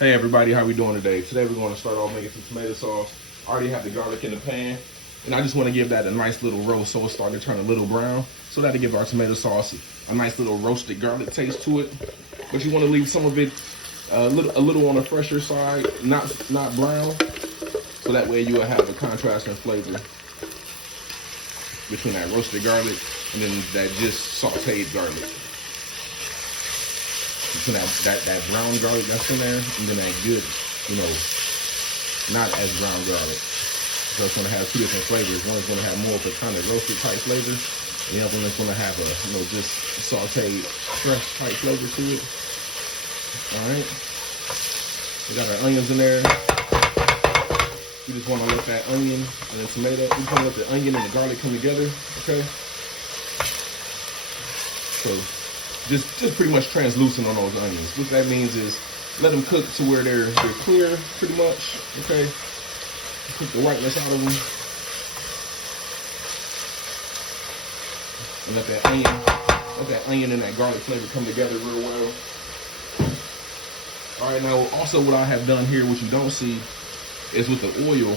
Hey everybody, how we doing today? Today we're going to start off making some tomato sauce. I already have the garlic in the pan, and I just want to give that a nice little roast so it's starting to turn a little brown, so that'll give our tomato sauce a nice little roasted garlic taste to it. But you want to leave some of it a little on the fresher side, not brown, so that way you will have a contrasting flavor between that roasted garlic and then that just sauteed garlic. Between that brown garlic that's in there, and then that good, not as brown garlic. So it's gonna have two different flavors. One is gonna have more of a kind of roasted type flavor, and the other one is gonna have a, just sauteed, fresh type flavor to it. All right. We got our onions in there. We just wanna let that onion and the tomato, we wanna let the onion and the garlic come together, okay? So, just pretty much translucent on those onions. What that means is let them cook to where they're clear, pretty much. Okay, cook the whiteness out of them, and let that onion and that garlic flavor come together real well. All right, now also what I have done here, which you don't see, is with the oil.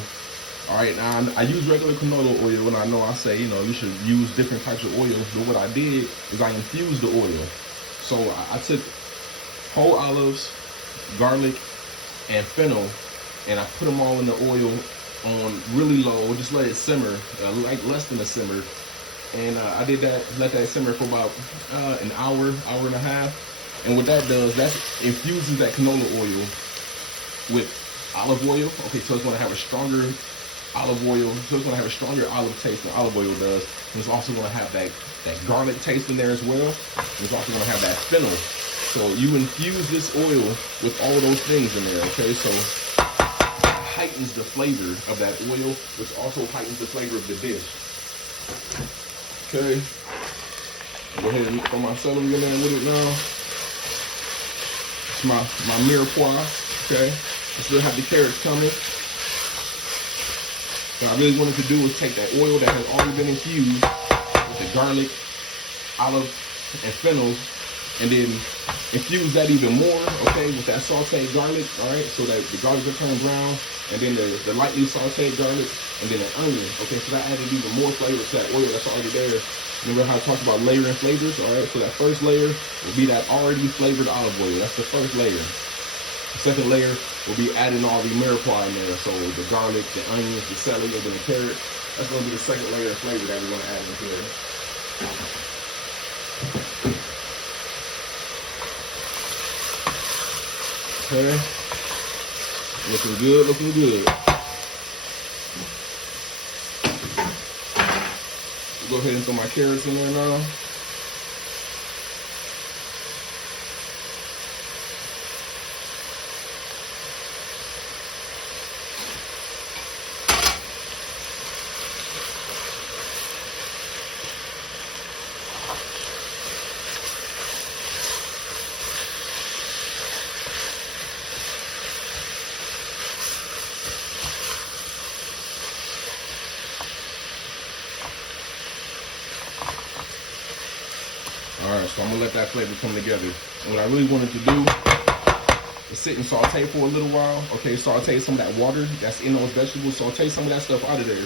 All right, now I use regular canola oil, and I know I say, you should use different types of oils, but what I did is I infused the oil. So I took whole olives, garlic, and fennel, and I put them all in the oil on really low, just let it simmer, like less than a simmer. And I did that, let that simmer for about an hour and a half. And what that does, that infuses that canola oil with olive oil. Okay, so it's gonna have a stronger olive oil, so it's gonna have a stronger olive taste than olive oil does. And it's also gonna have that garlic taste in there as well. And it's also gonna have that fennel. So you infuse this oil with all of those things in there, okay? So it heightens the flavor of that oil, which also heightens the flavor of the dish. Okay. Go ahead and throw my celery in there with it now. It's my mirepoix, okay? I still have the carrots coming. What I really wanted to do was take that oil that has already been infused with the garlic, olive, and fennel, and then infuse that even more, okay, with that sauteed garlic, all right, so that the garlic will turn brown, and then the lightly sauteed garlic, and then the onion, okay, so that added even more flavor to that oil that's already there. Remember how I talked about layering flavors, all right, so that first layer will be that already flavored olive oil. That's the first layer. The second layer will be adding all the mirepoix in there, so the garlic, the onions, the celery, and then the carrot. That's going to be the second layer of flavor that we're going to add in here. Okay, looking good, looking good. Go ahead and throw my carrots in there now. All right, so I'm gonna let that flavor come together. And what I really wanted to do is sit and saute for a little while. Okay, saute some of that water that's in those vegetables, saute some of that stuff out of there.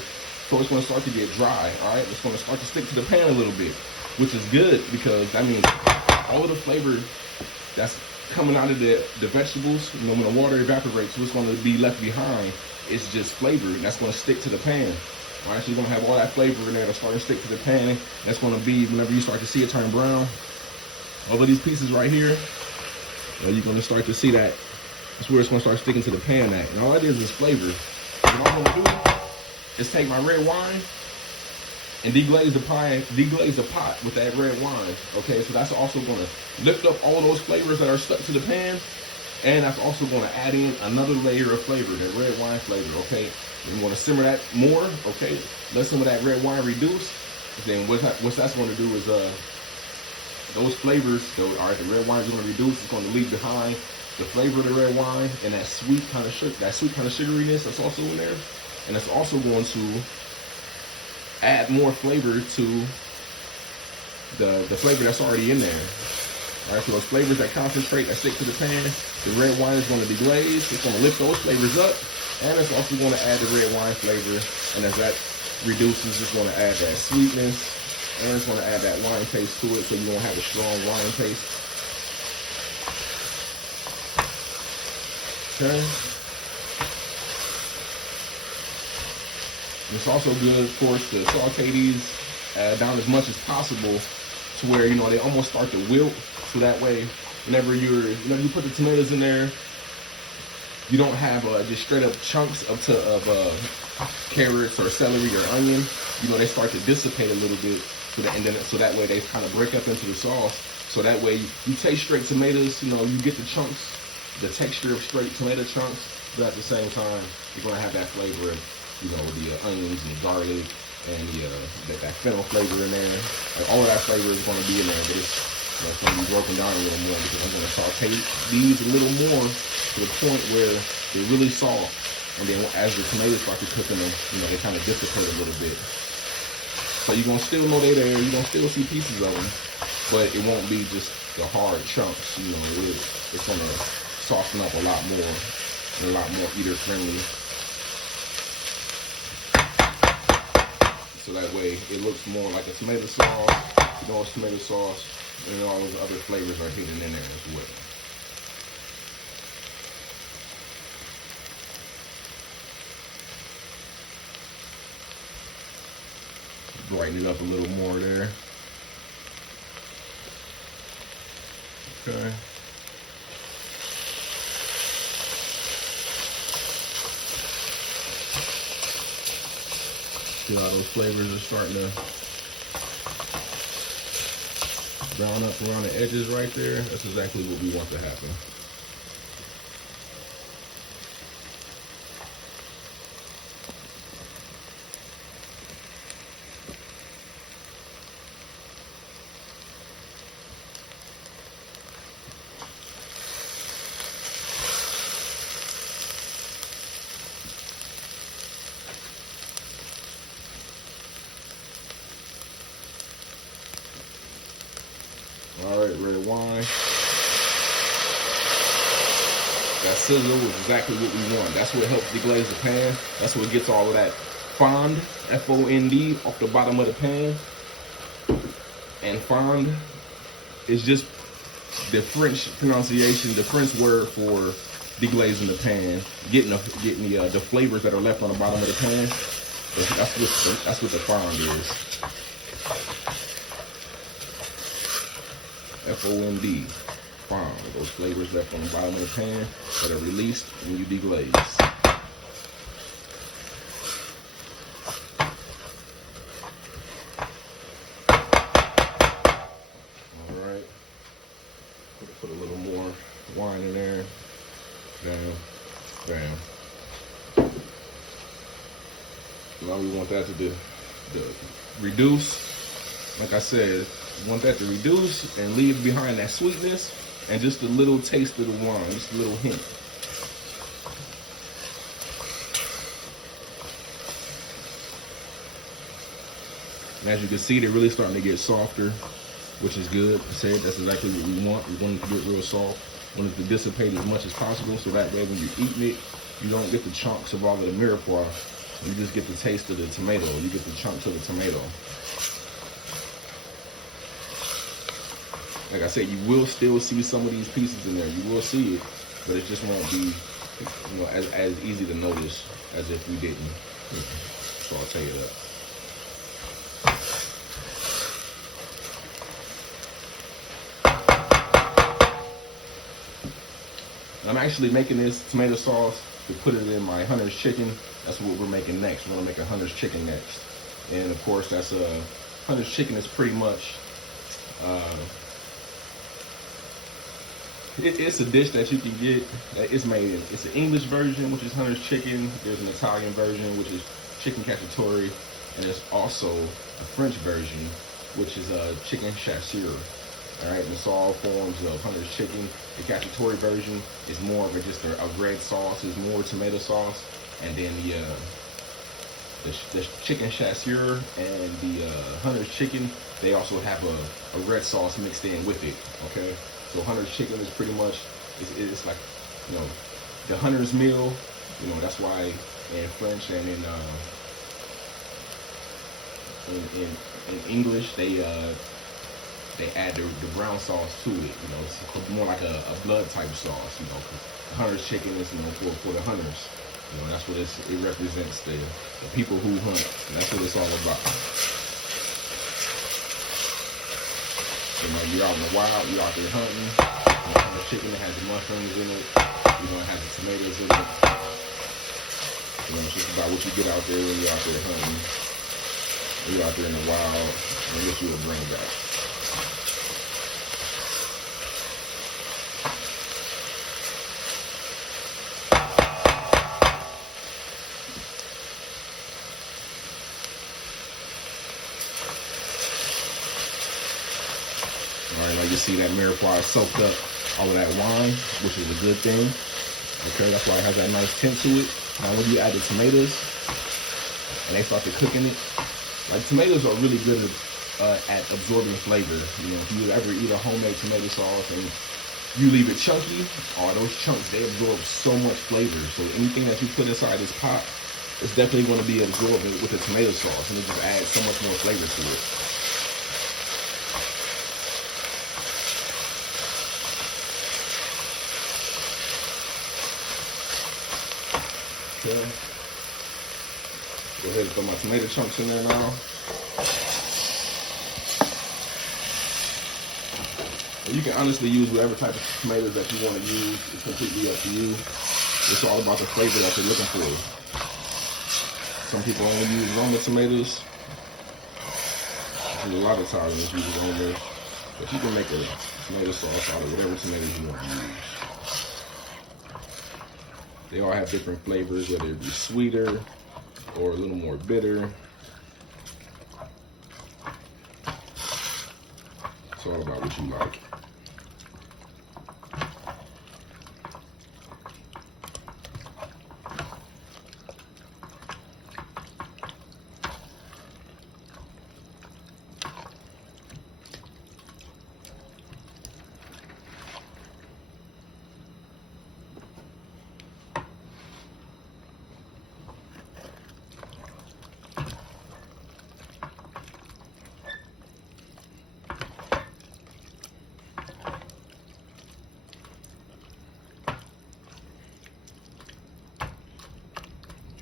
So it's gonna start to get dry, all right? It's gonna start to stick to the pan a little bit, which is good because that means all of the flavor that's coming out of the vegetables, when the water evaporates, what's gonna be left behind is just flavor, and that's gonna stick to the pan. All right, so you're gonna have all that flavor in there that's starting to stick to the pan. That's gonna be, whenever you start to see it turn brown, all of these pieces right here, you're gonna start to see that. That's where it's gonna start sticking to the pan at. And all that is flavor. What I'm gonna do is take my red wine and deglaze the pot with that red wine. Okay, so that's also gonna lift up all those flavors that are stuck to the pan, and that's also gonna add in another layer of flavor, that red wine flavor, okay? You want to simmer that more, okay? Let some of that red wine reduce. Then what that's going to do is those flavors, all right, the red wine is going to reduce. It's going to leave behind the flavor of the red wine and that sweet kind of sugariness that's also in there, and it's also going to add more flavor to the flavor that's already in there. All right, so those flavors that concentrate, that stick to the pan, the red wine is going to deglaze. It's going to lift those flavors up, and it's also going to add the red wine flavor. And as that reduces, it's going to add that sweetness, and it's going to add that wine taste to it, so you won't have a strong wine taste. Okay. It's also good, of course, to saute these down as much as possible to where, you know, they almost start to wilt. So that way, whenever you put the tomatoes in there, you don't have just straight up chunks of carrots or celery or onion. You know, they start to dissipate a little bit, so that way they kind of break up into the sauce. So that way you taste straight tomatoes. You know, you get the chunks, the texture of straight tomato chunks, but at the same time, you're gonna have that flavor of, you know, the onions and the garlic and that fennel flavor in there. Like, all of that flavor is gonna be in there, but it's gonna be broken down a little more because I'm gonna saute these a little more to the point where they're really soft. And then as the tomatoes start to cook in them, you know, they kind of dissipate a little bit. So you're gonna still know they're there. You're gonna still see pieces of them, but it won't be just the hard chunks. You know, it's gonna soften up a lot more and a lot more eater friendly. So that way it looks more like a tomato sauce. You know, it's tomato sauce, and all those other flavors are hidden in there as well. Brighten it up a little more there. Okay. See how those flavors are starting to brown up around the edges right there? That's exactly what we want to happen. All right, red wine. That sizzle is exactly what we want. That's what helps deglaze the pan. That's what gets all of that fond, F-O-N-D, off the bottom of the pan. And fond is just the French pronunciation, the French word for deglazing the pan, getting the flavors that are left on the bottom of the pan. That's what the fond is. F-O-N-D, fond, those flavors left on the bottom of the pan that are released when you deglaze. All right, put a little more wine in there. Bam, bam. Now we want that to reduce. Like I said, you want that to reduce and leave behind that sweetness and just a little taste of the wine, just a little hint. And as you can see, they're really starting to get softer, which is good. I said that's exactly what we want. We want it to get real soft. We want it to dissipate as much as possible, so that way when you're eating it, you don't get the chunks of all of the mirepoix. You just get the taste of the tomato. You get the chunks of the tomato. Like I said, you will still see some of these pieces in there. You will see it, but it just won't be, you know, as easy to notice as if we didn't. So I'll tell you that. I'm actually making this tomato sauce to put it in my Hunter's chicken. That's what we're making next. We're gonna make a Hunter's chicken next, and of course, that's Hunter's chicken is pretty much. It's a dish that you can get. It's made. It's an English version, which is Hunter's chicken. There's an Italian version, which is chicken cacciatore, and there's also a French version, which is chicken chasseur. All right, and it's all forms of Hunter's chicken. The cacciatore version is more of just a red sauce. It's more tomato sauce, and then the chicken chasseur and the Hunter's chicken, they also have a red sauce mixed in with it. Okay, so Hunter's chicken is pretty much it's like, you know, the Hunter's meal. You know, that's why in French and in English they add the brown sauce to it. You know, it's more like a blood type sauce. You know, 'cause the Hunter's chicken is, you know, for the hunters. You know, that's what it represents, the people who hunt. And that's what it's all about. You know, you're out in the wild, you're out there hunting. You know, the chicken that has the mushrooms in it. You know, it has the tomatoes in it. You know, it's just about what you get out there when you're out there hunting. When you're out there in the wild, and what you will bring back. Alright, now you see that mirepoix soaked up all of that wine, which is a good thing. Okay, that's why it has that nice tint to it. Now when you add the tomatoes and they start to cooking it, like tomatoes are really good at absorbing flavor. You know, if you ever eat a homemade tomato sauce and you leave it chunky, those chunks, they absorb so much flavor. So anything that you put inside this pot is definitely going to be absorbed with the tomato sauce, and it just adds so much more flavor to it. Okay. Go ahead and throw my tomato chunks in there now. And you can honestly use whatever type of tomatoes that you want to use. It's completely up to you. It's all about the flavor that you're looking for. Some people only use Roma tomatoes. A lot of Italians use Roma. But you can make a tomato sauce out of whatever tomatoes you want to use. They all have different flavors, whether it be sweeter or a little more bitter. It's all about what you like.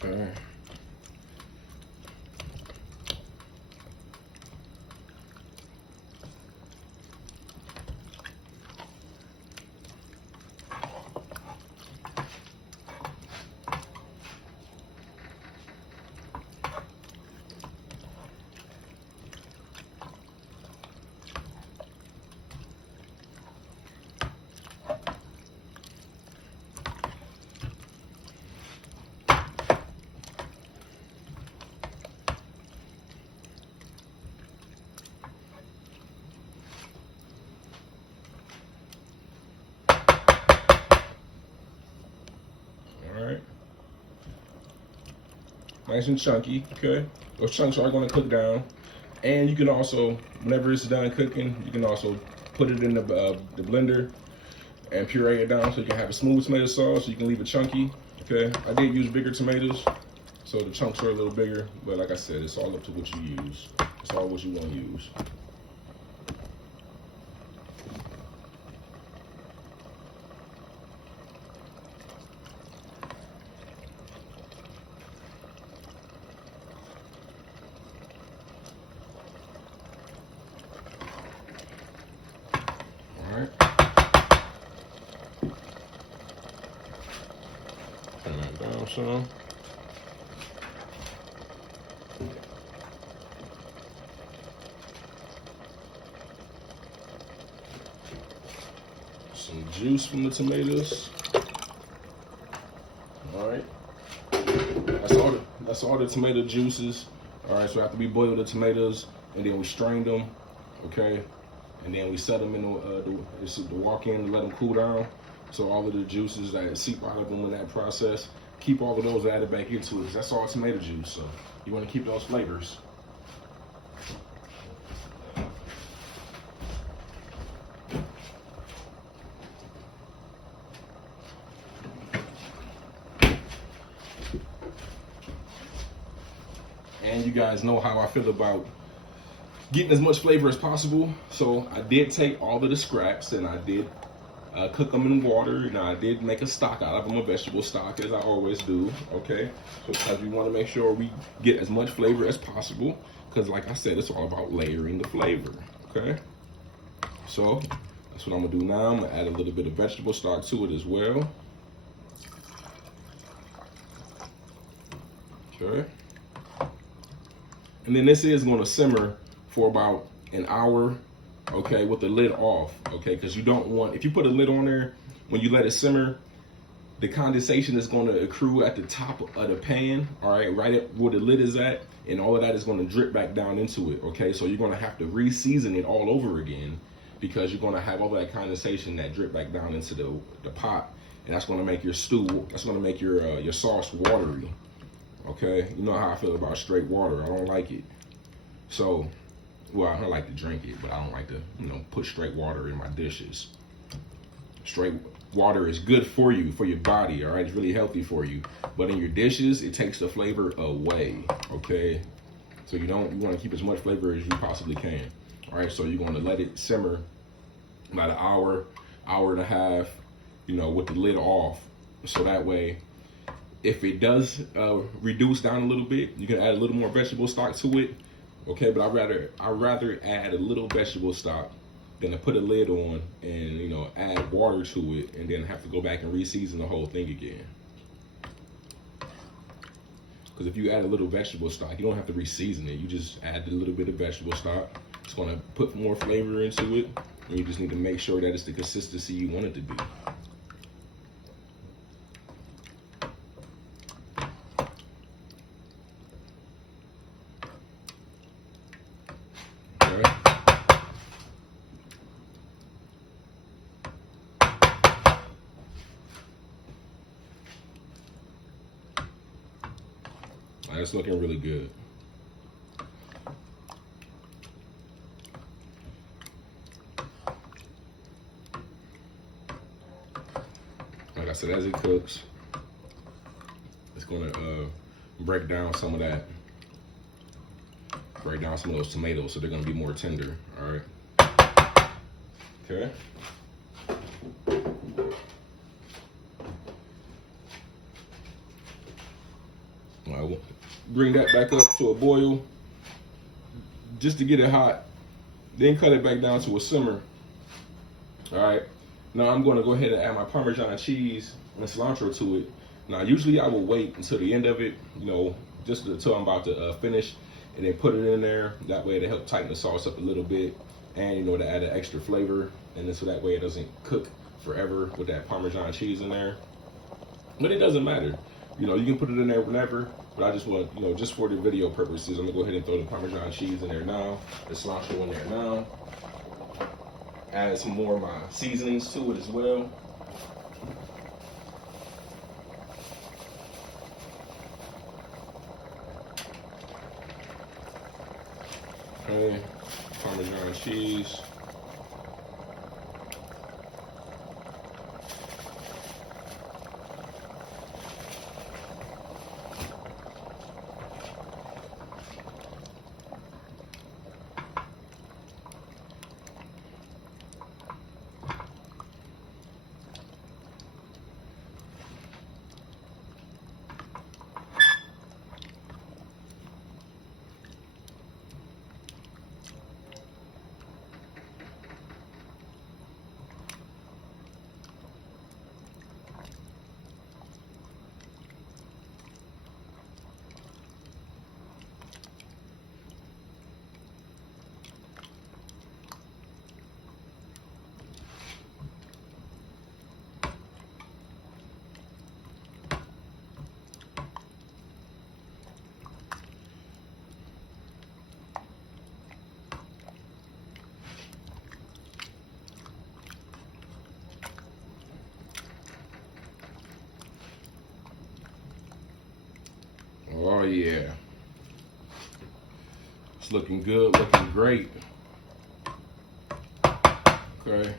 Okay. Nice and chunky, okay? Those chunks are gonna cook down. And you can also, whenever it's done cooking, you can also put it in the blender and puree it down so you can have a smooth tomato sauce, so you can leave it chunky, okay? I did use bigger tomatoes, so the chunks are a little bigger, but like I said, it's all up to what you use. It's all what you wanna use. Turn that down some. Some juice from the tomatoes. All right. That's all the tomato juices. All right. So after we boil the tomatoes and then we strain them, okay, and then we set them in the walk-in to let them cool down. So all of the juices that seep out of them in that process, keep all of those added back into it. That's all tomato juice. So You want to keep those flavors. And you guys know how I feel about getting as much flavor as possible. So I did take all of the scraps and I did cook them in water. And I did make a stock out of them, a vegetable stock, as I always do. Okay, so because we want to make sure we get as much flavor as possible, because like I said, it's all about layering the flavor. Okay, so that's what I'm gonna do now. I'm gonna add a little bit of vegetable stock to it as well. Okay, and then this is going to simmer for about an hour, okay, with the lid off, okay, because you don't want, if you put a lid on there, when you let it simmer, the condensation is going to accrue at the top of the pan, all right, right at where the lid is at, and all of that is going to drip back down into it, okay, so you're going to have to re-season it all over again, because you're going to have all that condensation that drip back down into the pot, and that's going to make your stew, that's going to make your sauce watery, okay. You know how I feel about straight water. I don't like it. So, well, I like to drink it, but I don't like to, put straight water in my dishes. Straight water is good for you, for your body, all right? It's really healthy for you. But in your dishes, it takes the flavor away, okay? So you want to keep as much flavor as you possibly can. All right, so you're going to let it simmer about an hour, hour and a half, with the lid off. So that way, if it does reduce down a little bit, you can add a little more vegetable stock to it. Okay, but I'd rather add a little vegetable stock than to put a lid on and add water to it and then have to go back and re-season the whole thing again. Because if you add a little vegetable stock, you don't have to re-season it. You just add a little bit of vegetable stock. It's going to put more flavor into it, and you just need to make sure that it's the consistency you want it to be. It's looking really good. Like I said, as it cooks, it's gonna break down some of that, break down some of those tomatoes, so they're gonna be more tender. All right. Okay. I will bring that back up to a boil just to get it hot, then cut it back down to a simmer. All right, now I'm going to go ahead and add my Parmesan cheese and cilantro to it. Now usually I will wait until the end of it, just until I'm about to finish, and then put it in there. That way it'll help tighten the sauce up a little bit, and to add an extra flavor, and then so that way it doesn't cook forever with that Parmesan cheese in there. But it doesn't matter. You can put it in there whenever, but I just want, just for the video purposes, I'm gonna go ahead and throw the Parmesan cheese in there now, the cilantro in there now. Add some more of my seasonings to it as well. Okay, Parmesan cheese. Oh yeah. It's looking good, looking great. Okay.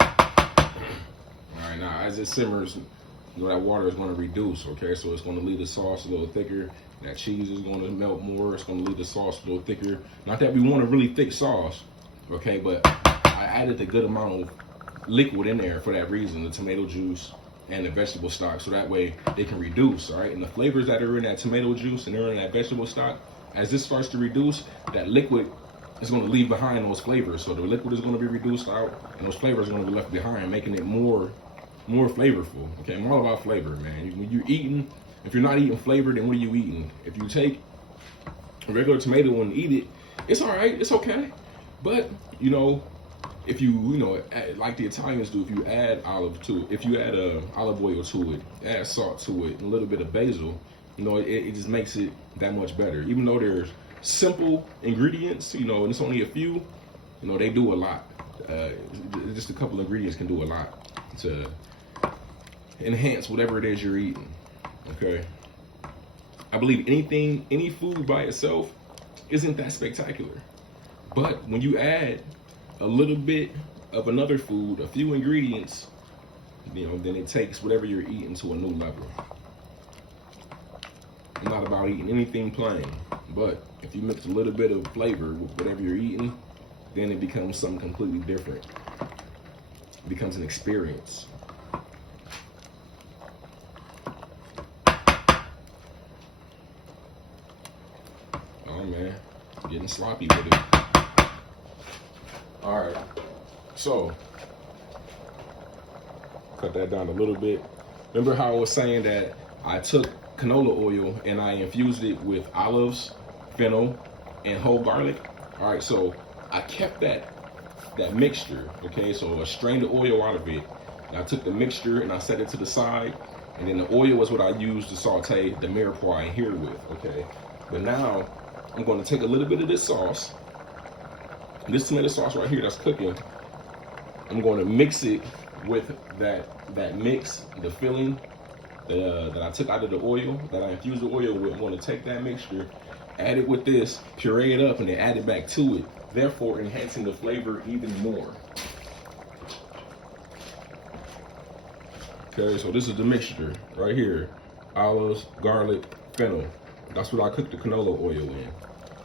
Alright, now as it simmers, you know that water is going to reduce, okay? So it's going to leave the sauce a little thicker. That cheese is going to melt more. It's going to leave the sauce a little thicker. Not that we want a really thick sauce, okay? But I added a good amount of liquid in there for that reason, the tomato juice and the vegetable stock, so that way they can reduce, all right? And the flavors that are in that tomato juice and they're in that vegetable stock, as this starts to reduce, that liquid is going to leave behind those flavors. So the liquid is going to be reduced out and those flavors are going to be left behind, making it more flavorful. Okay, I'm all about flavor, man. When you're eating, if you're not eating flavor, then what are you eating? If you take a regular tomato and eat it, it's all right, it's okay. But you know, if you like the Italians do, if you add olive oil to it, add salt to it, and a little bit of basil, you know, it just makes it that much better. Even though there's simple ingredients, you know, and it's only a few, you know, they do a lot. Just a couple ingredients can do a lot to enhance whatever it is you're eating. Okay, I believe any food by itself isn't that spectacular, but when you add a little bit of another food, a few ingredients, you know, then it takes whatever you're eating to a new level. I'm not about eating anything plain, but if you mix a little bit of flavor with whatever you're eating, then it becomes something completely different. It becomes an experience. Oh man, getting sloppy with it. All right, so cut that down a little bit. Remember how I was saying that I took canola oil and I infused it with olives, fennel, and whole garlic? All right, so I kept that mixture, okay? So I strained the oil out of it. And I took the mixture and I set it to the side. And then the oil was what I used to saute the mirepoix in here with, okay? But now I'm going to take a little bit of this sauce, this tomato sauce right here that's cooking. I'm going to mix it with that mix, the filling that I took out of the oil, that I infused the oil with. I'm going to take that mixture, add it with this, puree it up, and then add it back to it, therefore enhancing the flavor even more. Okay, so this is the mixture right here. Olives, garlic, fennel. That's what I cook the canola oil in.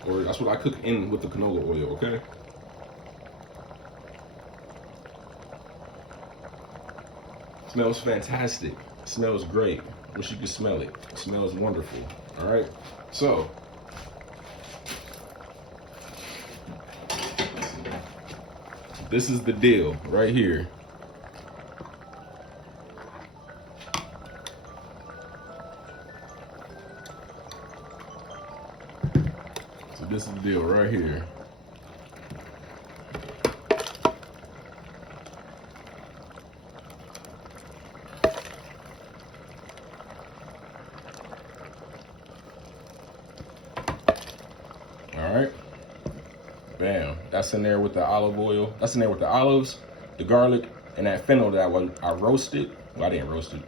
Or that's what I cook in with the canola oil, okay? Smells fantastic. Smells great. Wish you could smell it. It smells wonderful. All right. So this is the deal right here. So this is the deal right here. All right, bam, that's in there with the olive oil. That's in there with the olives, the garlic, and that fennel that I roasted. Well, I didn't roast it.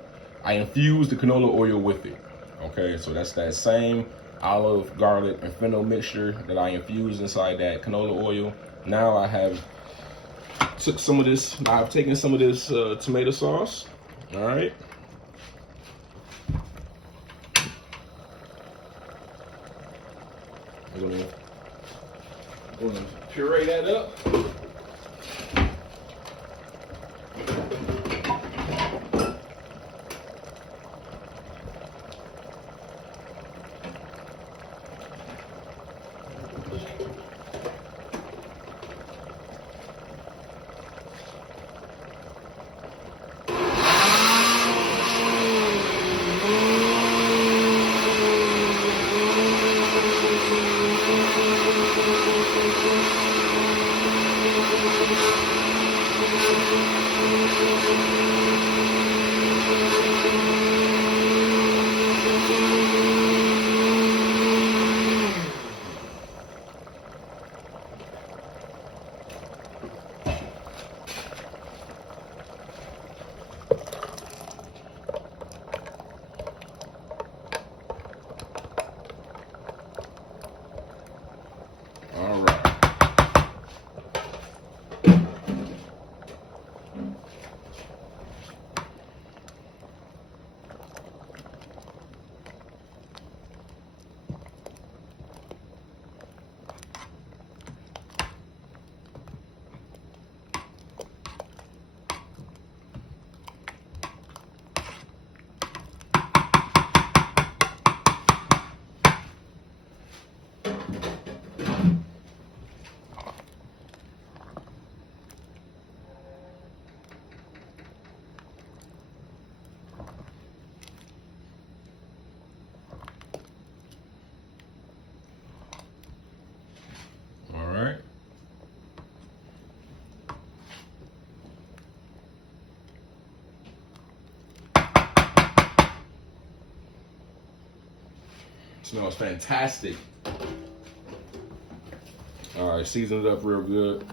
I infused the canola oil with it. Okay, so that's that same olive, garlic, and fennel mixture that I infused inside that canola oil. Now I have taken some of this tomato sauce. All right. I'm gonna puree that up. Smells fantastic. All right, season it up real good.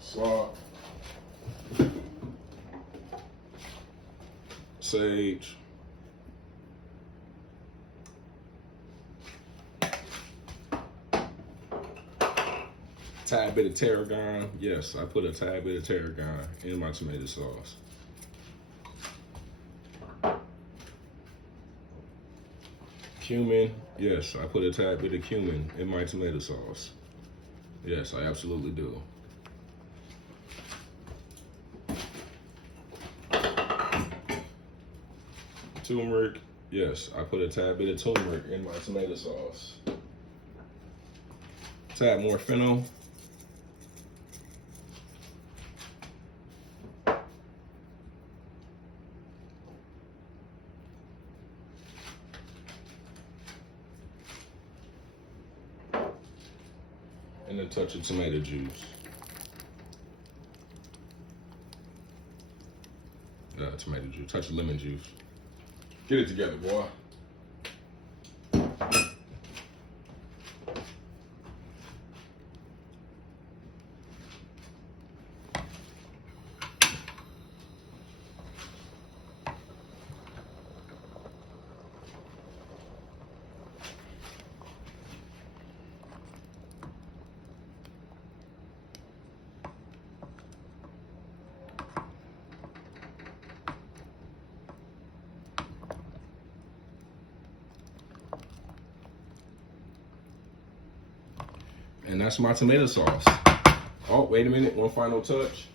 Salt, sage, tad bit of tarragon. Yes, I put a tad bit of tarragon in my tomato sauce. Cumin. Yes, I put a tad bit of cumin in my tomato sauce. Yes, I absolutely do. Turmeric. Yes, I put a tad bit of turmeric in my tomato sauce. Tad more fennel. And a touch of tomato juice. Tomato juice, touch of lemon juice. Get it together, boy. And that's my tomato sauce. Oh, wait a minute, one final touch.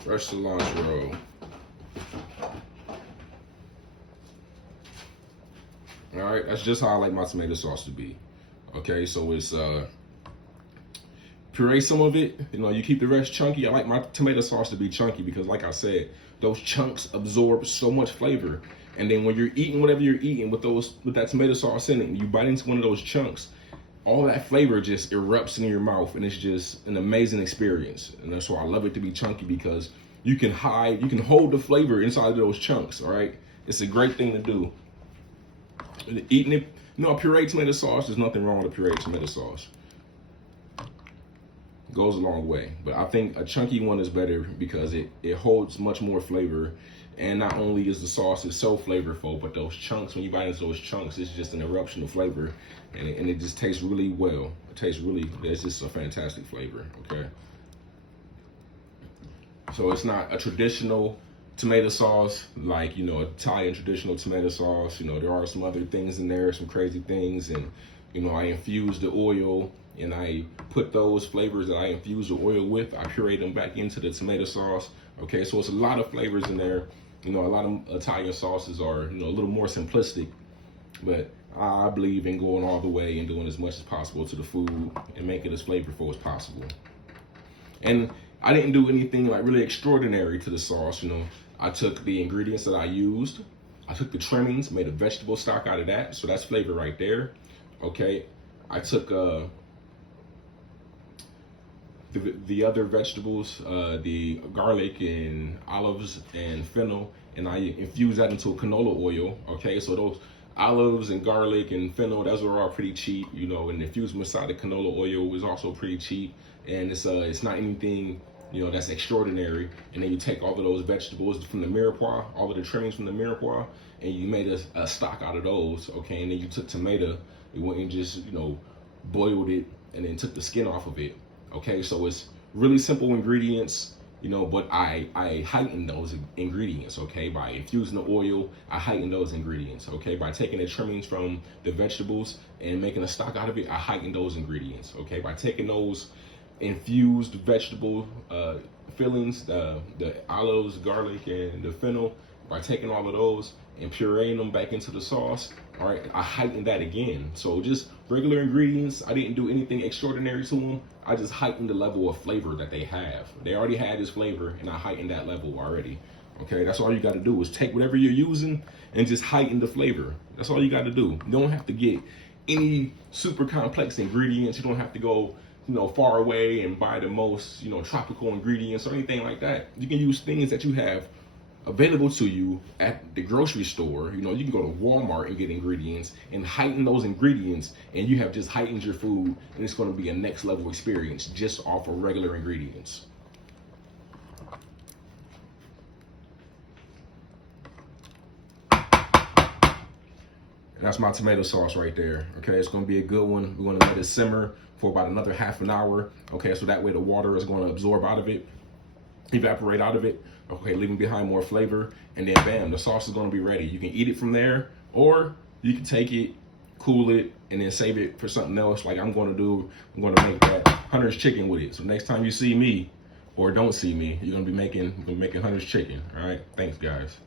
Fresh cilantro. All right, that's just how I like my tomato sauce to be. Okay, so it's puree some of it. You know, you keep the rest chunky. I like my tomato sauce to be chunky because, like I said, those chunks absorb so much flavor. And then when you're eating whatever you're eating with that tomato sauce in it, you bite into one of those chunks, all that flavor just erupts in your mouth, and it's just an amazing experience. And that's why I love it to be chunky, because you can hold the flavor inside of those chunks. All right, it's a great thing to do. Eating it, you know, a pureed tomato sauce. There's nothing wrong with a pureed tomato sauce. It goes a long way, but I think a chunky one is better because it holds much more flavor. And not only is the sauce so flavorful, but those chunks, when you bite into those chunks, it's just an eruption of flavor, and it just tastes really well. It's just a fantastic flavor, okay? So it's not a traditional tomato sauce like, you know, Italian traditional tomato sauce. You know, there are some other things in there, some crazy things, and, you know, I infuse the oil, and I put those flavors that I infuse the oil with, I puree them back into the tomato sauce, okay? So it's a lot of flavors in there. You know, a lot of Italian sauces are, you know, a little more simplistic, but I believe in going all the way and doing as much as possible to the food and make it as flavorful as possible. And I didn't do anything like really extraordinary to the sauce. You know, I took the ingredients that I used, I took the trimmings, made a vegetable stock out of that, so that's flavor right there. Okay, I took the other vegetables, the garlic and olives and fennel, and I infused that into a canola oil. Okay, so those olives and garlic and fennel, those are all pretty cheap, you know, and infusing inside the canola oil is also pretty cheap, and it's not anything, you know, that's extraordinary. And then you take all of those vegetables from the mirepoix, all of the trimmings from the mirepoix, and you made a stock out of those. Okay, and then you took tomato, you went and just, you know, boiled it, and then took the skin off of it. Okay, so it's really simple ingredients, you know, but I heighten those ingredients, okay? By infusing the oil, I heighten those ingredients, okay? By taking the trimmings from the vegetables and making a stock out of it, I heighten those ingredients, okay? By taking those infused vegetable fillings, the olives, garlic, and the fennel, by taking all of those and pureeing them back into the sauce, all right, I heightened that again. So just regular ingredients, I didn't do anything extraordinary to them. I just heightened the level of flavor that they have. They already had this flavor, and I heightened that level already. Okay, that's all you got to do is take whatever you're using and just heighten the flavor. That's all you got to do. You don't have to get any super complex ingredients. You don't have to go, far away and buy the most, tropical ingredients or anything like that. You can use things that you have available to you at the grocery store. You can go to Walmart and get ingredients and heighten those ingredients, and you have just heightened your food, and it's going to be a next level experience just off of regular ingredients. That's my tomato sauce right there. Okay, it's gonna be a good one. We're gonna let it simmer for about another half an hour. Okay, so that way the water is gonna absorb out of it, evaporate out of it. Okay, leaving behind more flavor, and then bam, the sauce is gonna be ready. You can eat it from there, or you can take it, cool it, and then save it for something else like I'm gonna do. I'm gonna make that Hunter's chicken with it. So next time you see me, or don't see me, you're gonna be making Hunter's chicken. All right, thanks guys.